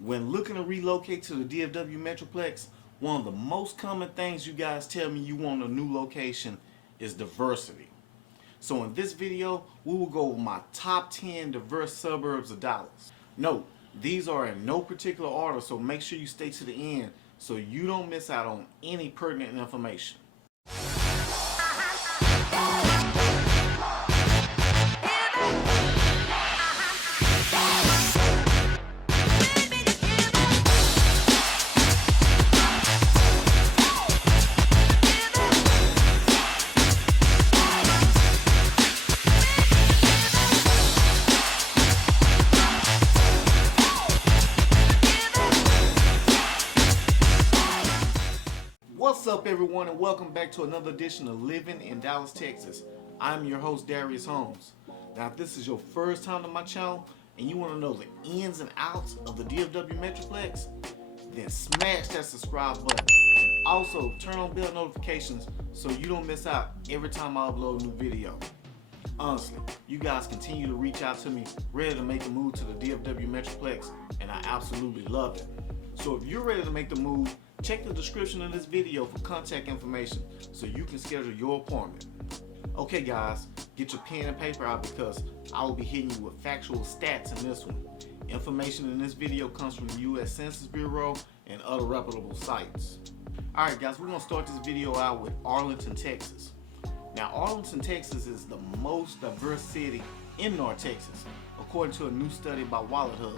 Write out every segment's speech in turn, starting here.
When looking to relocate to the DFW Metroplex, one of the most common things you guys tell me you want a new location is diversity. So in this video, we will go over my top 10 diverse suburbs of Dallas. Note, these are in no particular order, so make sure you stay to the end so you don't miss out on any pertinent information. What's up, everyone, and welcome back to another edition of Living in Dallas, Texas. I'm your host, Darius Holmes. Now, if this is your first time to my channel and you want to know the ins and outs of the DFW Metroplex, then smash that subscribe button and also turn on bell notifications so you don't miss out every time I upload a new video. Honestly, you guys continue to reach out to me ready to make a move to the DFW Metroplex, and I absolutely love it. So if you're ready to make the move, check the description of this video for contact information so you can schedule your appointment. Okay guys, get your pen and paper out because I will be hitting you with factual stats in this one. Information in this video comes from the U.S. Census Bureau and other reputable sites. Alright guys, we're going to start this video out with Arlington, Texas. Now Arlington, Texas is the most diverse city in North Texas, according to a new study by Wallet Hub.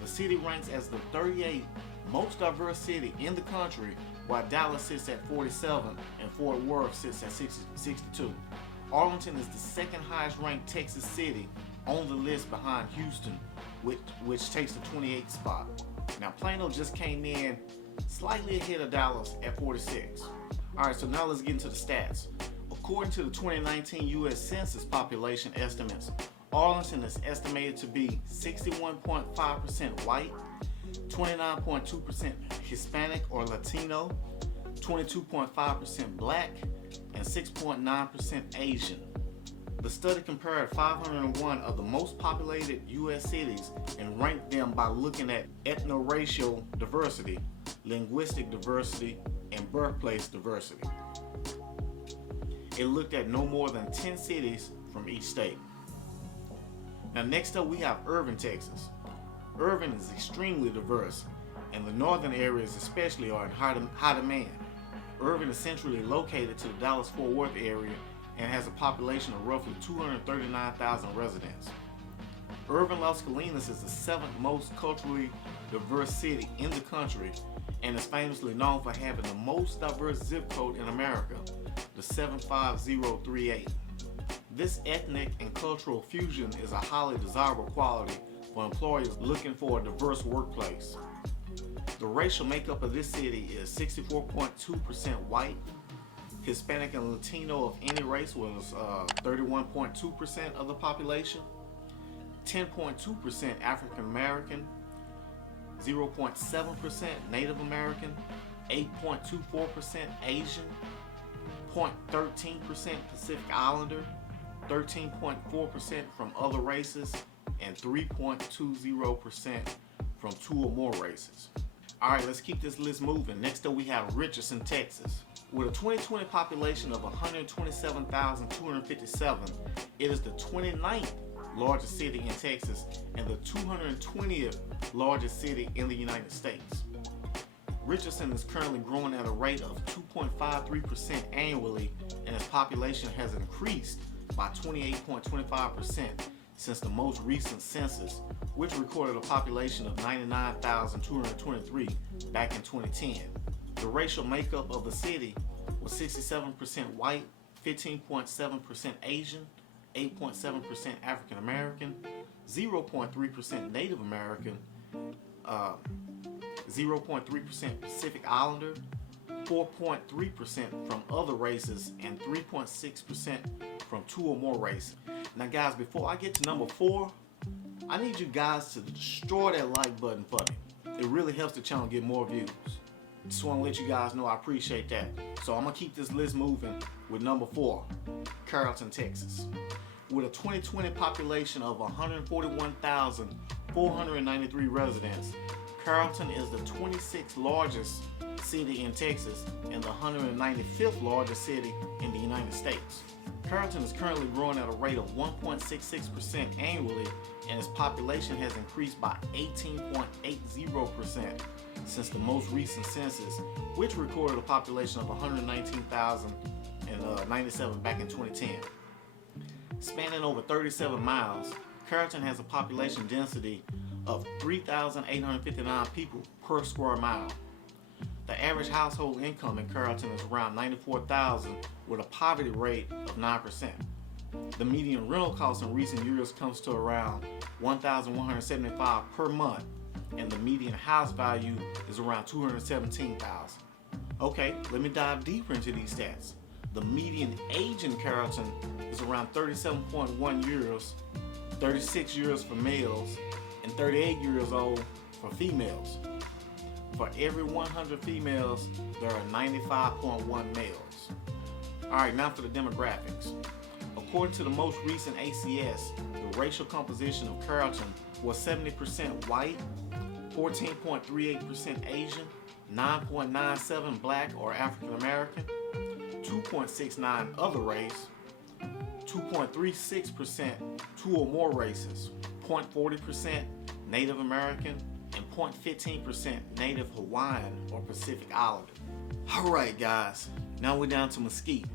The city ranks as the 38th most diverse city in the country, while Dallas sits at 47 and Fort Worth sits at 62. Arlington is the second highest ranked Texas city on the list behind Houston, which takes the 28th spot. Now Plano just came in slightly ahead of Dallas at 46. Alright, so now let's get into the stats. According to the 2019 U.S. Census population estimates, Arlington is estimated to be 61.5% white, 29.2% Hispanic or Latino, 22.5% Black, and 6.9% Asian. The study compared 501 of the most populated U.S. cities and ranked them by looking at ethno-racial diversity, linguistic diversity, and birthplace diversity. It looked at no more than 10 cities from each state. Now next up we have Irving, Texas. Irving is extremely diverse, and the northern areas especially are in high demand. Irving is centrally located to the Dallas-Fort Worth area and has a population of roughly 239,000 residents. Irving, Las Colinas is the 7th most culturally diverse city in the country and is famously known for having the most diverse zip code in America, the 75038. This ethnic and cultural fusion is a highly desirable quality for employers looking for a diverse workplace. The racial makeup of this city is 64.2% white. Hispanic and Latino of any race was 31.2% of the population. 10.2% African American, 0.7% Native American, 8.24% Asian, 0.13% Pacific Islander, 13.4% from other races, and 3.20% from 2 or more races. Alright, let's keep this list moving. Next up we have Richardson, Texas. With a 2020 population of 127,257, it is the 29th largest city in Texas and the 220th largest city in the United States. Richardson is currently growing at a rate of 2.53% annually, and its population has increased by 28.25% since the most recent census, which recorded a population of 99,223 back in 2010. The racial makeup of the city was 67% white, 15.7% Asian, 8.7% African American, 0.3% Native American, 0.3% Pacific Islander, 4.3% from other races, and 3.6% from 2 or more races. Now guys, before I get to number 4, I need you guys to destroy that like button for me. It really helps the channel get more views. Just want to let you guys know I appreciate that. So I'm going to keep this list moving with number 4, Carrollton, Texas. With a 2020 population of 141,493 residents, Carrollton is the 26th largest city in Texas and the 195th largest city in the United States. Carrollton is currently growing at a rate of 1.66% annually, and its population has increased by 18.80% since the most recent census, which recorded a population of 119,097 back in 2010. Spanning over 37 miles, Carrollton has a population density of 3,859 people per square mile. The average household income in Carrollton is around $94,000 with a poverty rate of 9%. The median rental cost in recent years comes to around $1,175 per month, and the median house value is around $217,000. Okay, let me dive deeper into these stats. The median age in Carrollton is around 37.1 years, 36 years for males, and 38 years old for females. For every 100 females, there are 95.1 males. Alright, now for the demographics. According to the most recent ACS, the racial composition of Carrollton was 70% white, 14.38% Asian, 9.97% Black or African American, 2.69% other race, 2.36% two or more races, 0.40% Native American, and 0.15% Native Hawaiian or Pacific Islander. Alright guys, now we're down to Mesquite.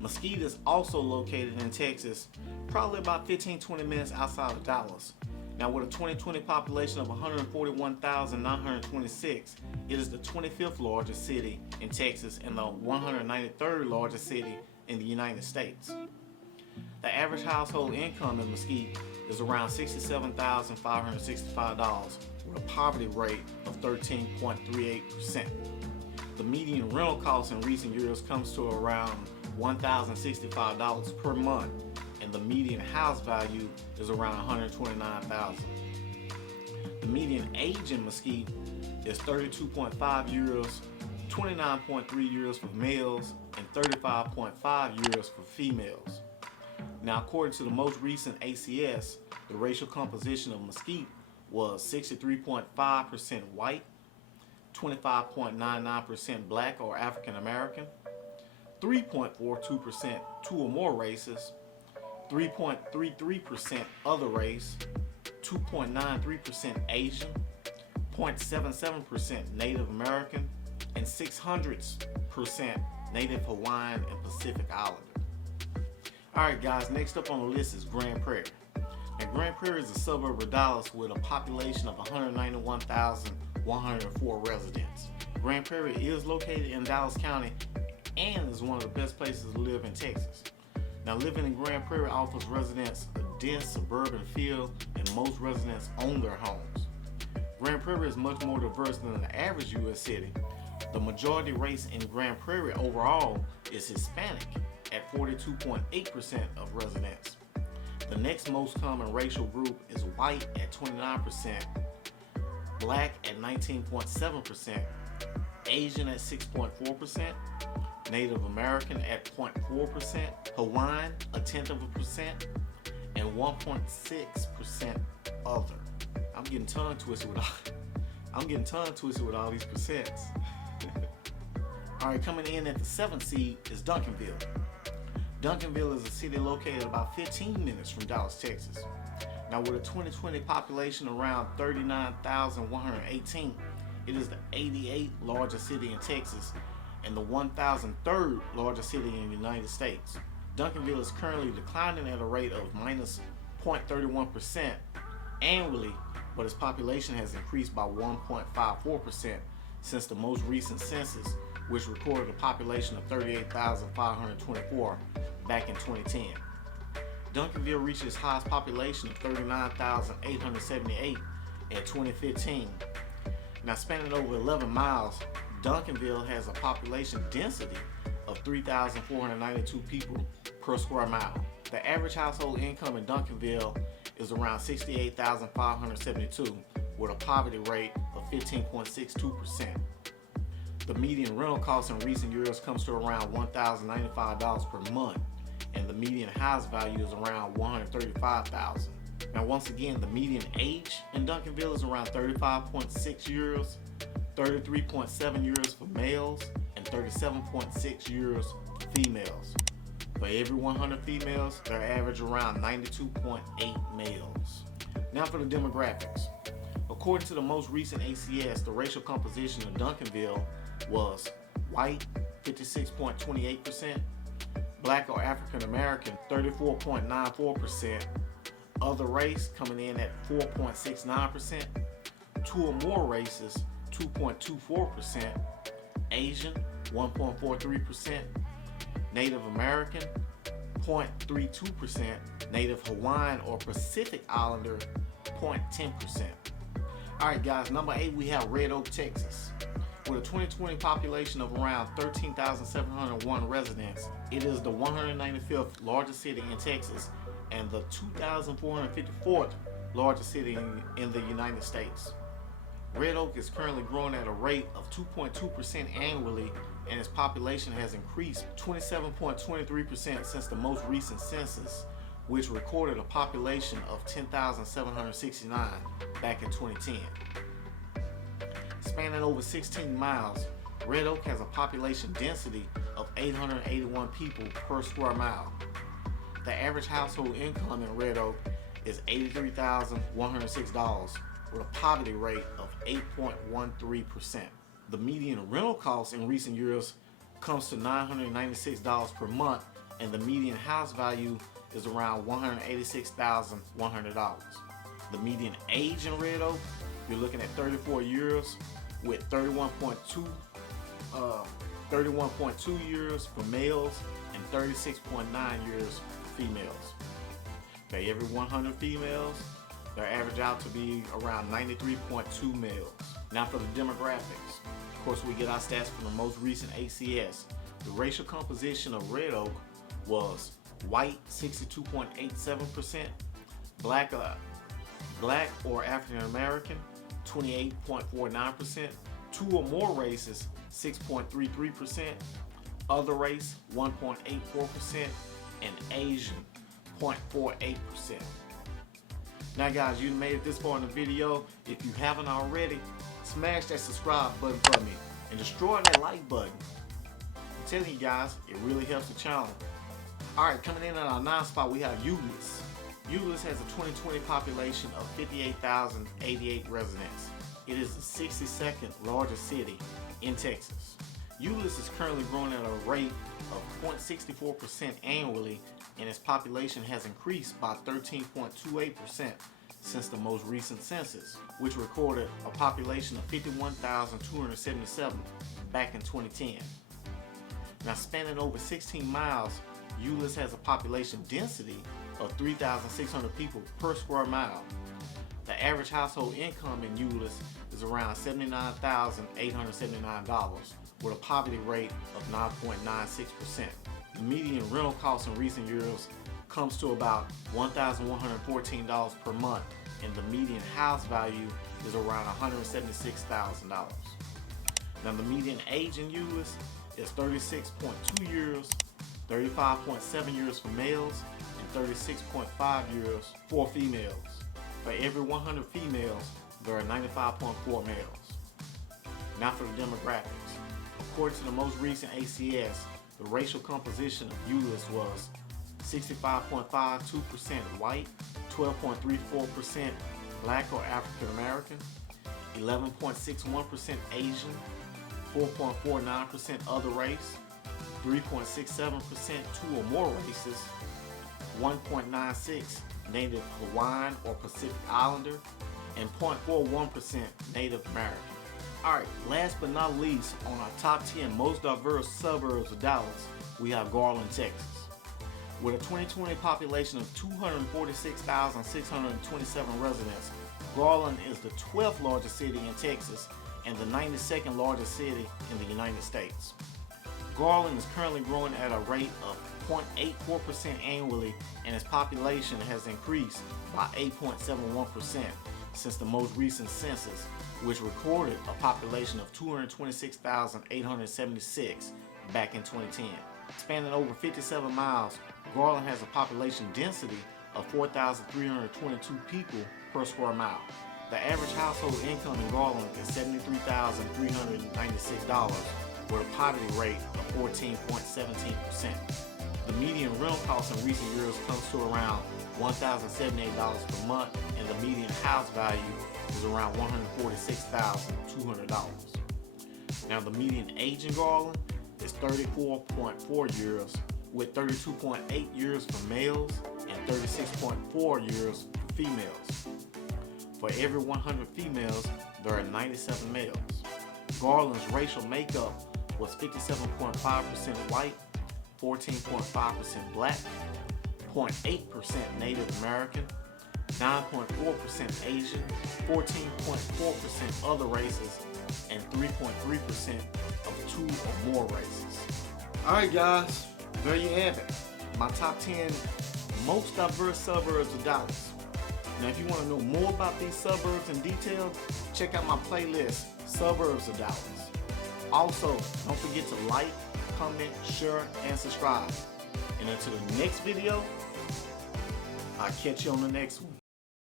Mesquite is also located in Texas, probably about 15-20 minutes outside of Dallas. Now with a 2020 population of 141,926, it is the 25th largest city in Texas and the 193rd largest city in the United States. The average household income in Mesquite is around $67,565 with a poverty rate of 13.38%. The median rental cost in recent years comes to around $1,065 per month, and the median house value is around $129,000. The median age in Mesquite is 32.5 years, 29.3 years for males, and 35.5 years for females. Now, according to the most recent ACS, the racial composition of Mesquite was 63.5% white, 25.99% Black or African American, 3.42% two or more races, 3.33% other race, 2.93% Asian, 0.77% Native American, and 0.06% Native Hawaiian and Pacific Islander. Alright guys, next up on the list is Grand Prairie. Now Grand Prairie is a suburb of Dallas with a population of 191,104 residents. Grand Prairie is located in Dallas County and is one of the best places to live in Texas. Now living in Grand Prairie offers residents a dense suburban feel, and most residents own their homes. Grand Prairie is much more diverse than the average U.S. city. The majority race in Grand Prairie overall is Hispanic at 42.8% of residents. The next most common racial group is white at 29%, Black at 19.7%, Asian at 6.4%, Native American at 0.4%, Hawaiian a 0.1%, and 1.6% other. I'm getting tongue twisted with all these percents. Alright, coming in at the 7th seed is Duncanville. Duncanville is a city located about 15 minutes from Dallas, Texas. Now with a 2020 population around 39,118, it is the 88th largest city in Texas and the 1,003rd largest city in the United States. Duncanville is currently declining at a rate of minus 0.31% annually, but its population has increased by 1.54% since the most recent census, which recorded a population of 38,524 back in 2010. Duncanville reached its highest population of 39,878 in 2015. Now spanning over 11 miles, Duncanville has a population density of 3,492 people per square mile. The average household income in Duncanville is around $68,572 with a poverty rate of 15.62%. The median rental cost in recent years comes to around $1,095 per month, and the median house value is around $135,000. Now once again, the median age in Duncanville is around 35.6 years, 33.7 years for males, and 37.6 years for females. For every 100 females, they're average around 92.8 males. Now for the demographics. According to the most recent ACS, the racial composition of Duncanville was white, 56.28%, black or African American, 34.94%, other race coming in at 4.69%, two or more races, 2.24%, Asian, 1.43%, Native American, 0.32%, Native Hawaiian or Pacific Islander, 0.10%. Alright guys, number 8 we have Red Oak, Texas. With a 2020 population of around 13,701 residents, it is the 195th largest city in Texas and the 2,454th largest city in the United States. Red Oak is currently growing at a rate of 2.2% annually, and its population has increased 27.23% since the most recent census, which recorded a population of 10,769 back in 2010. Spanning over 16 miles, Red Oak has a population density of 881 people per square mile. The average household income in Red Oak is $83,106 with a poverty rate of 8.13%. The median rental cost in recent years comes to $996 per month, and the median house value is around $186,100. The median age in Red Oak, you're looking at 34 years with 31.2 years for males and 36.9 years for females. For every 100 females, they average out to be around 93.2 males. Now for the demographics. Of course, we get our stats from the most recent ACS. The racial composition of Red Oak was white, 62.87%, black or African American, 28.49%, two or more races, 6.33%, other race, 1.84%, and Asian, 0.48%. Now guys, you made it this far in the video. If you haven't already, smash that subscribe button for me and destroy that like button. I'm telling you guys, it really helps the channel. Alright, coming in at our 9th spot, we have Euless. Euless has a 2020 population of 58,088 residents. It is the 62nd largest city in Texas. Euless is currently growing at a rate of 0.64% annually, and its population has increased by 13.28% since the most recent census, which recorded a population of 51,277 back in 2010. Now spanning over 16 miles, Euless has a population density of 3,600 people per square mile. The average household income in Euless is around $79,879 with a poverty rate of 9.96%. The median rental cost in recent years comes to about $1,114 per month, and the median house value is around $176,000. Now the median age in Euless is 36.2 years, 35.7 years for males, and 36.5 years for females. For every 100 females, there are 95.4 males. Now for the demographics. According to the most recent ACS, the racial composition of Euless was 65.52% white, 12.34% black or African American, 11.61% Asian, 4.49% other race, 3.67% two or more races, 1.96% Native Hawaiian or Pacific Islander, and 0.41% Native American. Alright, last but not least, on our top 10 most diverse suburbs of Dallas, we have Garland, Texas. With a 2020 population of 246,627 residents, Garland is the 12th largest city in Texas and the 92nd largest city in the United States. Garland is currently growing at a rate of 0.84% annually, and its population has increased by 8.71% since the most recent census, which recorded a population of 226,876 back in 2010. Spanning over 57 miles, Garland has a population density of 4,322 people per square mile. The average household income in Garland is $73,396 with a poverty rate of 14.17%. The median rental cost in recent years comes to around $1,078 per month, and the median house value is around $146,200. Now the median age in Garland is 34.4 years, with 32.8 years for males and 36.4 years for females. For every 100 females, there are 97 males. Garland's racial makeup was 57.5% white, 14.5% black, 0.8% Native American, 9.4% Asian, 14.4% other races, and 3.3% of 2 or more races. Alright guys, there you have it. My top 10 most diverse suburbs of Dallas. Now if you want to know more about these suburbs in detail, check out my playlist, Suburbs of Dallas. Also, don't forget to like, comment, share, and subscribe. And until the next video, I'll catch you on the next one.